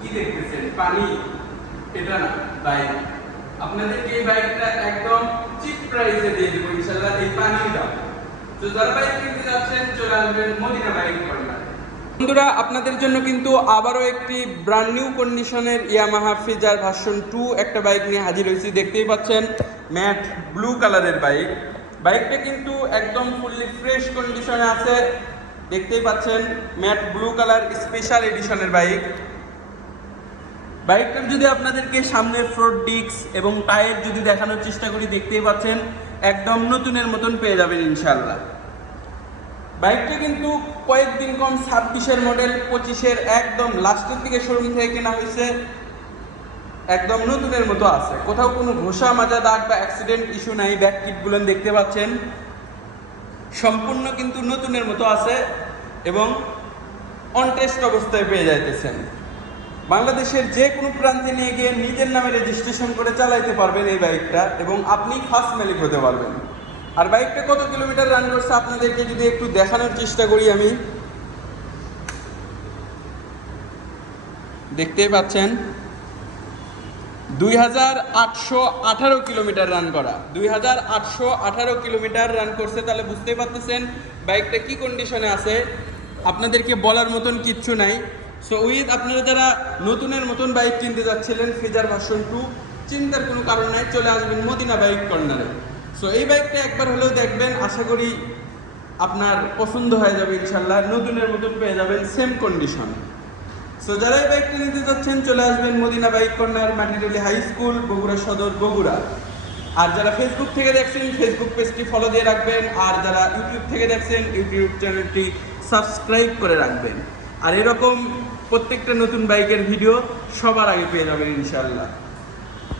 কি দেখতেছেন? পানি? এটা না, বাইক। আপনাদেরকে এই বাইকটা একদম চিপ প্রাইসে দিয়ে দেবো ইনশাআল্লাহ, এই পানির দাম। তো যারা বাইক কিনতে যাচ্ছেন চলে আসবেন মদিনা বাইক কর্নার। বন্ধুরা, আপনাদের জন্য কিন্তু আবারও একটি ব্র্যান্ড নিউ কন্ডিশনের ইয়ামাহা ফিজার ভার্সন 2 একটা বাইক নিয়ে হাজির হয়েছি। দেখতেই পাচ্ছেন ম্যাট ব্লু কালারের বাইক। বাইকটা কিন্তু একদম ফুললি ফ্রেশ কন্ডিশনে আছে। দেখতেই পাচ্ছেন ম্যাট ব্লু কালার স্পেশাল এডিশনের বাইক। বাইকটার যদি আপনাদেরকে সামনের ফ্রন্ট ডিস্ক এবং টায়ার যদি দেখানোর চেষ্টা করি, দেখতেই পাচ্ছেন একদম নতুনের মতন পেয়ে যাবেন ইনশাআল্লাহ। বাইকটা কিন্তু কয়েকদিন কম 26-এর মডেল, 25-এর একদম লাস্টের দিকে শোরুম থেকে কেনা হয়েছে। একদম নতুনের মতো আছে, কোথাও কোনো ঘষা মাজা দাগ বা অ্যাক্সিডেন্ট ইস্যু নাই। ব্যাক কিটগুলো দেখতে পাচ্ছেন সম্পূর্ণ কিন্তু নতুনের মতো আছে এবং অন টেস্ট অবস্থায় পেয়ে যাইতেছেন। বাংলাদেশের যে কোনো প্রান্তে নিয়ে গিয়ে নিজের নামে রেজিস্ট্রেশন করে চালাইতে পারবেন এই বাইকটা এবং আপনি ফার্স্ট মালিক হতে পারবেন। আর বাইকটা কত কিলোমিটার রান করছে আপনাদেরকে যদি একটু দেখানোর চেষ্টা করি, আমি দেখতেই পাচ্ছেন 2818 কিলোমিটার রান করা, 2818 কিলোমিটার রান করছে। তাহলে বুঝতেই পারতেছেন বাইকটা কি কন্ডিশনে আছে, আপনাদেরকে বলার মতন কিচ্ছু নাই। সো আপনারা যারা নতুনের মতন বাইক কিনতে যাচ্ছিলেন ফিজার ভার্সন 2, চিন্তার কোনো কারণ নাই, চলে আসবেন মদিনা বাইক কর্নারে। সো এই বাইকটা একবার হলেও দেখবেন, আশা করি আপনার পছন্দ হয়ে যাবে ইনশাল্লাহ। নতুনের মতন পেয়ে যাবেন সেম কন্ডিশন। সো যারা এই বাইকটা নিতে যাচ্ছেন চলে আসবেন Madina bike corner, Matidali high school, Bogura Sadar, Bogura. আর যারা ফেসবুক থেকে দেখছেন ফেসবুক পেজটি ফলো দিয়ে রাখবেন, আর যারা ইউটিউব থেকে দেখছেন ইউটিউব চ্যানেলটি সাবস্ক্রাইব করে রাখবেন। আর এরকম প্রত্যেকটা নতুন বাইকের ভিডিও সবার আগে পেয়ে যাবেন ইনশাআল্লাহ।